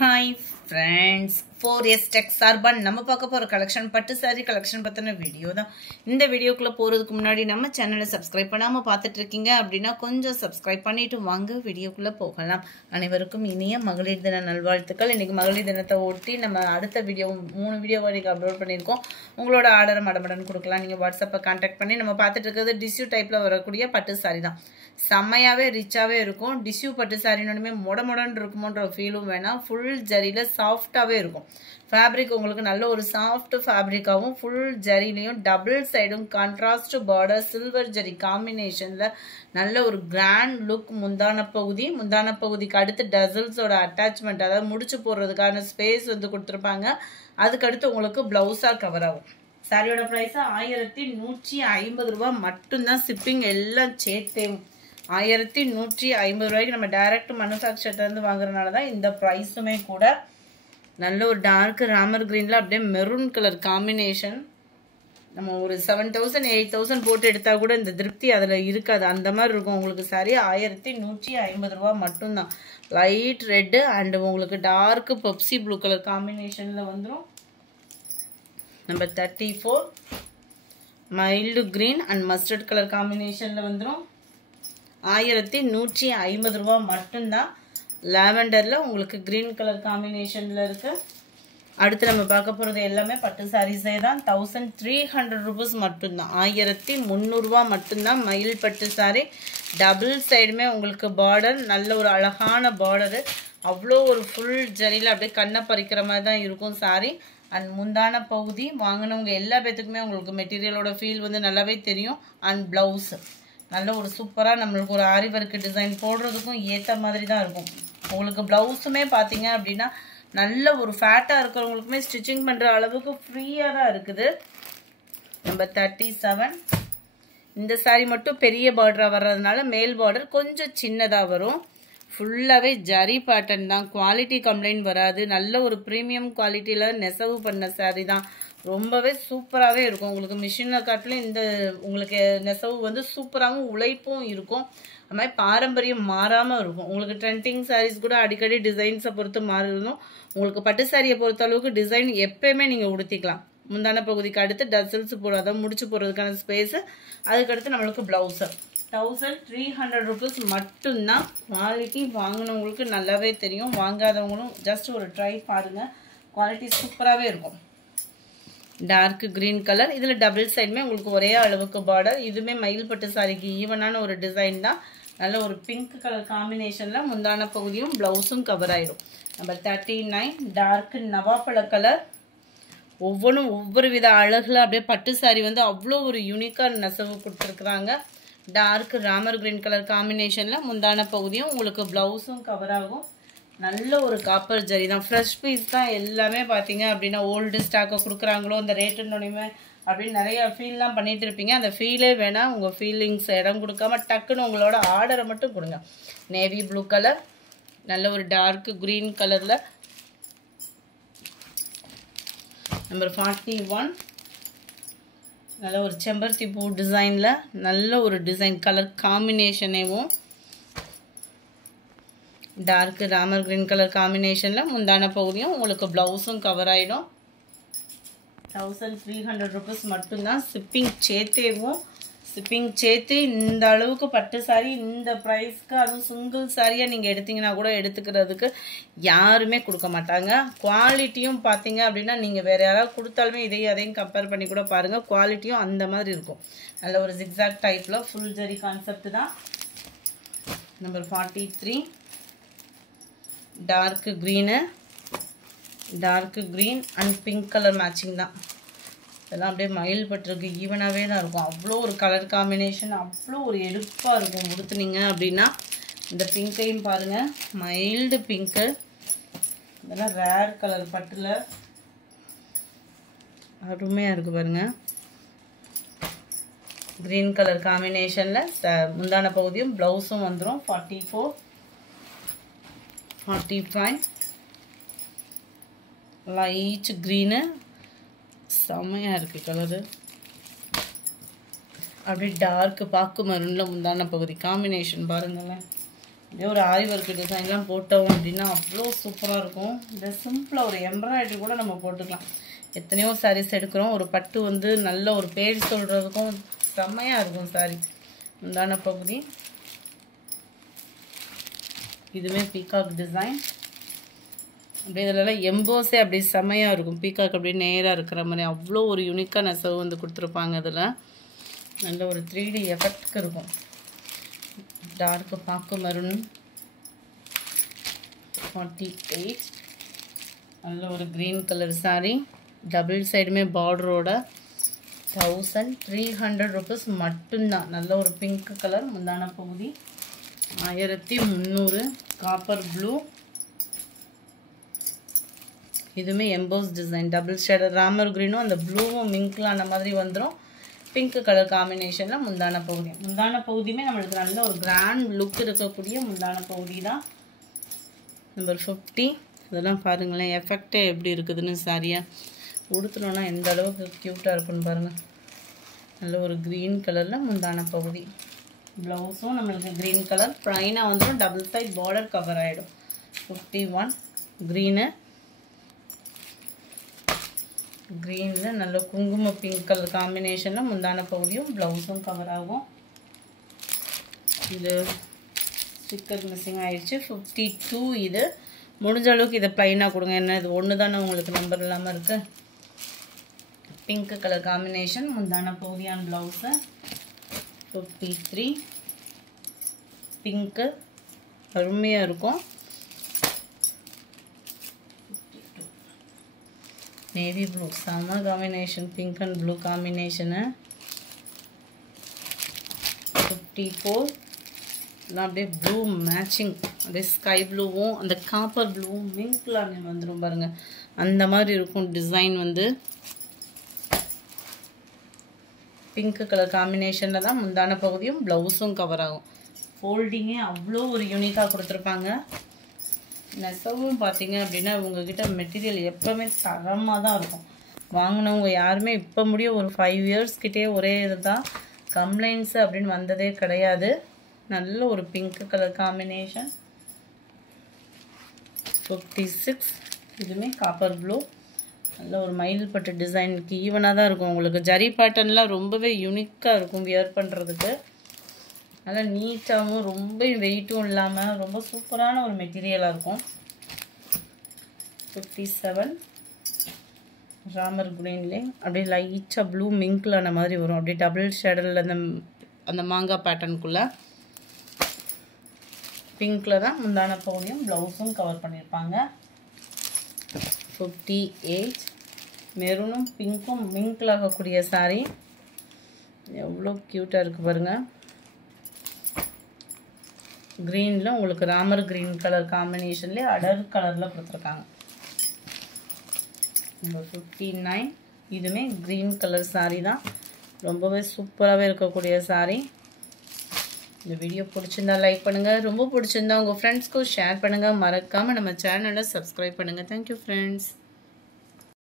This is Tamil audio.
Hi friends, 4S Tech சார்பா நம்ம பார்க்க போற கலெக்ஷன் பட்டு saree கலெக்ஷன் பத்தின வீடியோ தான். இந்த வீடியோக்குள்ள போறதுக்கு முன்னாடி நம்ம சேனலை சப்ஸ்கிரைப் பண்ணாம பார்த்துட்டு இருக்கீங்க அப்படினா கொஞ்சம் சப்ஸ்கிரைப் பண்ணிட்டு வாங்க வீடியோக்குள்ள போகலாம். அனைவருக்கும் இனிய மகளிர் தின நல்வாழ்த்துக்கள். இன்னைக்கு மகளிர் தினத்தை ஒட்டி நம்ம அடுத்த வீடியோ 3 வீடியோ வரைக்கும் அப்லோட் பண்ணியிருக்கோம். உங்களோட ஆர்டரை மடமடன் கொடுக்கலாம். நீங்க வாட்ஸ்அப்பை கான்டாக்ட் பண்ணி நம்ம பார்த்துட்டு இருக்கிறது டிஷ்யூ டைப்ல வரக்கூடிய பட்டு saree தான். செம்மையாவே ரிச்சாவே இருக்கும். டிஷ்யூ பட்டு சாரினோடுமே மொடமொடன்னு இருக்குமோன்ற ஃபீலும் வேணாம். ஃபுல் ஜரியில சாஃப்டாவே இருக்கும். ஃபேப்ரிக் உங்களுக்கு நல்ல ஒரு சாஃப்ட் ஃபேப்ரிக்காவும் ஃபுல் ஜரிலையும் டபுள் சைடும் கான்ட்ராஸ்ட் பார்டர் சில்வர் ஜரி காம்பினேஷன்ல நல்ல ஒரு கிராண்ட் லுக். முந்தான பகுதிக்கு அடுத்து டசல்ஸோட அட்டாச்மெண்ட், அதாவது முடிச்சு போடுறதுக்கான ஸ்பேஸ் வந்து கொடுத்துருப்பாங்க. அதுக்கடுத்து உங்களுக்கு பிளவுஸா கவர் ஆகும். சாரியோட பிரைஸ் 1150 ரூபாய் மட்டும்தான். ஷிப்பிங் எல்லாம் சேர்த்தே 1150 ரூபாய்க்கு நம்ம டைரக்ட் மேனுஃபேக்சர்ல இருந்து வாங்குறதுனால தான் இந்த பிரைஸுமே கூட. நல்ல ஒரு டார்க் ராமர் கிரீன்ல அப்படியே மெரூன் கலர் காம்பினேஷன். நம்ம ஒரு 7000 8000 போட்டு எடுத்தா கூட இந்த திருப்தி அதுல இருக்காது, அந்த மாதிரி இருக்கும். உங்களுக்கு சாரி 1150 ரூபாய் மட்டும்தான். லைட் ரெட் அண்ட் உங்களுக்கு டார்க் பெப்சி ப்ளூ கலர் காம்பினேஷன்ல வந்துடும். Number 34 mild green and mustard colour காம்பினேஷன்ல வந்துடும். 1150 ரூபாய் மட்டும்தான். லாவெண்டர்ல உங்களுக்கு கிரீன் கலர் காம்பினேஷன்ல இருக்கு. அடுத்து நம்ம பார்க்க போறது எல்லாமே பட்டு சாரீஸே தான். 1300 ரூபீஸ் மட்டும்தான். 1300 ரூபாய் மட்டும்தான். மயில் பட்டு சாரி டபுள் சைடுமே உங்களுக்கு பார்டர், நல்ல ஒரு அழகான பார்டரு. அவ்வளோ ஒரு ஃபுல் ஜரியில் அப்படியே கண்ணை பறிக்கிற மாதிரி தான் இருக்கும் சாரி. அண்ட் முந்தான பகுதி வாங்கினவங்க எல்லா பேத்துக்குமே உங்களுக்கு மெட்டீரியலோட ஃபீல் வந்து நல்லாவே தெரியும். அண்ட் பிளவுஸ் நல்ல ஒரு சூப்பராக நம்மளுக்கு ஒரு ஆரி ஒர்க் டிசைன் போடுறதுக்கும் ஏற்ற மாதிரி தான் இருக்கும். உங்களுக்கு பிளவுஸுமே பார்த்தீங்க அப்படின்னா நல்ல ஒரு ஃபேட்டாக இருக்கிறவங்களுக்குமே ஸ்டிச்சிங் பண்ணுற அளவுக்கு ஃப்ரீயாக தான் இருக்குது. நம்பர் 37 இந்த சாரி மட்டும் பெரிய பார்டராக வர்றதுனால மேல் பார்டர் கொஞ்சம் சின்னதாக வரும். ஃபுல்லாகவே ஜரி பேட்டர்ன் தான். குவாலிட்டி கம்ப்ளைண்ட் வராது. நல்ல ஒரு ப்ரீமியம் குவாலிட்டியில் நெசவு பண்ண சாரி தான். ரொம்பவே சூப்பராகவே இருக்கும். உங்களுக்கு மிஷினை காட்டிலும் இந்த உங்களுக்கு நெசவு வந்து சூப்பராகவும் உழைப்பும் இருக்கும். அது மாதிரி பாரம்பரியம் மாறாமல் இருக்கும். உங்களுக்கு ட்ரெண்டிங் சாரீஸ் கூட அடிக்கடி டிசைன்ஸை பொறுத்து மாறிடும். உங்களுக்கு பட்டு சாரியை பொறுத்த அளவுக்கு டிசைன் எப்பயுமே நீங்கள் உடுத்திக்கலாம். முந்தான பகுதிக்கு அடுத்து டசல்ஸ் போடாத முடிச்சு போடுறதுக்கான ஸ்பேஸு. அதுக்கடுத்து நம்மளுக்கு ப்ளவுஸு 1300 ரூபீஸ் மட்டும்தான். குவாலிட்டி வாங்கினவங்களுக்கு நல்லாவே தெரியும். வாங்காதவங்களும் ஜஸ்ட் ஒரு ட்ரை பாருங்கள். குவாலிட்டி சூப்பராகவே இருக்கும். டார்க் கிரீன் கலர், இதில் டபுள் சைடுமே உங்களுக்கு ஒரே அளவுக்கு பார்டர். இதுவுமே மயில் பட்டு சாரிக்கு ஈவனான ஒரு டிசைன் தான். நல்ல ஒரு பிங்க் கலர் காம்பினேஷனில் முந்தான பகுதியும் ப்ளவுஸும் கவர் ஆயிடும். நம்பர் 39 டார்க் நவாப்பழ கலர். ஒவ்வொன்றும் ஒவ்வொரு வித அழகில் அப்படியே பட்டு சாரி வந்து அவ்வளோ ஒரு யூனிக்காக நெசவு கொடுத்துருக்குறாங்க. டார்க் ராமர் கிரீன் கலர் காம்பினேஷனில் முந்தான பகுதியும் உங்களுக்கு ப்ளவுஸும் கவர் ஆகும். நல்ல ஒரு காப்பர் ஜரி தான். ஃப்ரெஷ் பீஸ் தான் எல்லாமே பார்த்தீங்க அப்படின்னா. ஓல்டு ஸ்டாக்கை கொடுக்குறாங்களோ அந்த ரேட்டுன்னு அப்படின்னு நிறைய ஃபீல்லாம் பண்ணிட்டு இருப்பீங்க. அந்த ஃபீலே வேணாம். உங்கள் ஃபீலிங்ஸ் இடம் கொடுக்காம டக்குன்னு உங்களோட ஆர்டரை மட்டும் கொடுங்க. நேவி ப்ளூ கலர், நல்ல ஒரு டார்க் கிரீன் கலரில். நம்பர் 41 நல்ல ஒரு செம்பருத்தி பூ டிசைனில் நல்ல ஒரு டிசைன் கலர் காம்பினேஷனேவும் டார்க் ராமர் கிரீன் கலர் காம்பினேஷனில் முந்தான பகுதியும் உங்களுக்கு ப்ளவுஸும் கவர் ஆகிடும். 1300 ரூபீஸ் மட்டும்தான். ஷிப்பிங் சேர்த்து இந்த அளவுக்கு பட்டு சாரி இந்த ப்ரைஸ்க்கு, அதுவும் சிங்கிள் சாரியாக நீங்கள் எடுத்தீங்கன்னா கூட எடுத்துக்கிறதுக்கு யாருமே கொடுக்க மாட்டாங்க. குவாலிட்டியும் பார்த்தீங்க அப்படின்னா நீங்கள் வேறு யாராவது கொடுத்தாலுமே அதையும் கம்பேர் பண்ணி கூட பாருங்கள். குவாலிட்டியும் அந்த மாதிரி இருக்கும். நல்ல ஒரு ஜிக்ஸாக் டைப்பில் ஃபுல் ஜரி கான்செப்ட் தான். Number 43 dark green and pink colour matching தான். இதெல்லாம் அப்படியே மயில் பட்டிருக்கு ஈவனாகவே தான் இருக்கும். அவ்வளோ ஒரு கலர் காம்பினேஷன், அவ்வளோ ஒரு எடுப்பாக இருக்கும் உடுத்துனீங்க அப்படின்னா. இந்த பிங்க்கையும் பாருங்கள், மைல்டு பிங்க்கு. இதெல்லாம் ரேர் கலர் பட்டில் அருமையாக இருக்குது பாருங்கள். க்ரீன் கலர் காம்பினேஷனில் முந்தான பகுதியும் ப்ளவுஸும் வந்துடும். 44 45 லைட் க்ரீனு செம்மையாக இருக்குது கலரு. அப்படியே டார்க் பாக்கு மருனில் முந்தான பகுதி காம்பினேஷன் பாருங்களேன். இதே ஒரு ஆரி ஒர்க் டிசைன்லாம் போட்டோம் அப்படின்னா அவ்வளோ சூப்பராக இருக்கும். இந்த சிம்பிளாக ஒரு எம்ப்ராய்டரி கூட நம்ம போட்டுக்கலாம். எத்தனையோ சாரீஸ் எடுக்கிறோம். ஒரு பட்டு வந்து நல்ல ஒரு பேர் சொல்கிறதுக்கும் செம்மையாக இருக்கும் சாரி. உண்டான பகுதி இதுவுமே பீகாக் டிசைன். அப்படியே இதெல்லாம் எம்போஸே அப்படி செம்மையாக இருக்கும். பீகாக் அப்படியே நேராக இருக்கிற மாதிரி அவ்வளோ ஒரு யூனிக்காக நெசவு வந்து கொடுத்துருப்பாங்க. அதில் நல்ல ஒரு 3D எஃபெக்ட்க்கு இருக்கும். டார்க்கு பாக்கு மருன் 48. நல்ல ஒரு க்ரீன் கலர் சாரீ. டபுள் சைடுமே பார்டரோட 1300 rupees மட்டும்தான். நல்ல ஒரு பிங்க் கலர். முந்தான பகுதி 1300. Copper blue. இதுவுமே emboss design. Double shader Ramar க்ரீனும் அந்த ப்ளூவும் மிங்க்லாம் அந்த மாதிரி வந்துடும். பிங்க் கலர் காம்பினேஷனில் முந்தான பகுதி. முந்தான பகுதியுமே நம்மளுக்கு நல்ல ஒரு கிராண்ட் லுக் இருக்கக்கூடிய முந்தான பகுதி தான். நம்பர் 50. இதெல்லாம் பாருங்களேன் எஃபெக்டே எப்படி இருக்குதுன்னு சாரியாக உடுத்துனோன்னா எந்த அளவுக்கு க்யூட்டாக இருக்குன்னு பாருங்கள். நல்ல ஒரு க்ரீன் கலரில் முந்தான பகுதி. ப்ளவுஸும் நம்மளுக்கு க்ரீன் கலர் ப்ளைனாக வந்துடும். டபுள் சைட் பார்டர் கவர் ஆகிடும். 51. க்ரீனு க்ரீனில் நல்ல குங்கும பிங்க் கலர் காம்பினேஷனில் முந்தான பகுதியும் ப்ளவுஸும் கவர் ஆகும். இது ஸ்டிக்கர் மிஸ்ஸிங் ஆயிடுச்சு. 52. இது முடிஞ்ச அளவுக்கு இதை ப்ளைனாக கொடுங்க. என்ன இது ஒன்று தானே உங்களுக்கு நம்பர் இல்லாமல் இருக்குது. பிங்க் கலர் காம்பினேஷன் முந்தான பகுதியான ப்ளவுஸு. 53. பிங்க்கு அருமையாக இருக்கும். நேவி ப்ளூ செம்ம combination. Pink and blue combination. 54. எல்லாம் அப்படியே ப்ளூ மேட்சிங். அப்படியே ஸ்கை ப்ளூவும் அந்த காப்பர் ப்ளூவும் மிங்க்லாம் வந்துடும் பாருங்கள். அந்த மாதிரி இருக்கும் டிசைன் வந்து. பிங்க் கலர் காம்பினேஷனில் தான் முந்தான பகுதியும் ப்ளவுஸும் கவர் ஆகும். ஃபோல்டிங்கே அவ்வளோ ஒரு யூனிக்காக கொடுத்துருப்பாங்க. நெசவும் பார்த்தீங்க அப்படின்னா உங்ககிட்ட மெட்டீரியல் எப்போவுமே தரமாக தான் இருக்கும். வாங்கினவங்க யாருமே இப்போ முடிய ஒரு 5 years கிட்டே ஒரே இது தான். கம்ப்ளைண்ட்ஸு அப்படின்னு வந்ததே கிடையாது. நல்ல ஒரு பிங்க் கலர் காம்பினேஷன். 56. இதுவுமே காப்பர் ப்ளூ. நல்ல ஒரு மயில் பட்டு டிசைனுக்கு ஈவனாக தான் இருக்கும். உங்களுக்கு ஜரி பேட்டர்ன்லாம் ரொம்பவே யூனிக்காக இருக்கும் வியர் பண்ணுறதுக்கு. நல்லா நீட்டாகவும் ரொம்ப வெயிட்டும் இல்லாமல் ரொம்ப சூப்பரான ஒரு மெட்டீரியலாக இருக்கும். 57. ராமர் க்ரீன்லே அப்படியே லைட்டாக ப்ளூ மிங்க்லான மாதிரி வரும். அப்படியே டபுள் ஷேடரில் அந்த மாங்காய் பேட்டர்னுக்குள்ளே பிங்க்கில் தான் முந்தான பகுதியும் ப்ளவுஸும் கவர் பண்ணியிருப்பாங்க. 58. மெரூனும் பிங்க்கும் மிங்கிள் ஆகக்கூடிய சாரீ. எவ்வளோ க்யூட்டாக இருக்குது பாருங்கள். க்ரீனில் உங்களுக்கு ராமர் க்ரீன் கலர் காம்பினேஷன்லேயே அடர் கலரில் கொடுத்துருக்காங்க. நம்பர் 59. இதுவுமே க்ரீன் கலர் சாரீ தான். ரொம்பவே சூப்பராகவே இருக்கக்கூடிய சாரீ. இந்த வீடியோ பிடிச்சிருந்தா லைக் பண்ணுங்கள். ரொம்ப பிடிச்சிருந்தா உங்கள் ஃப்ரெண்ட்ஸ்க்கும் ஷேர் பண்ணுங்கள். மறக்காமல் நம்ம சேனலை சப்ஸ்கிரைப் பண்ணுங்கள். Thank you friends.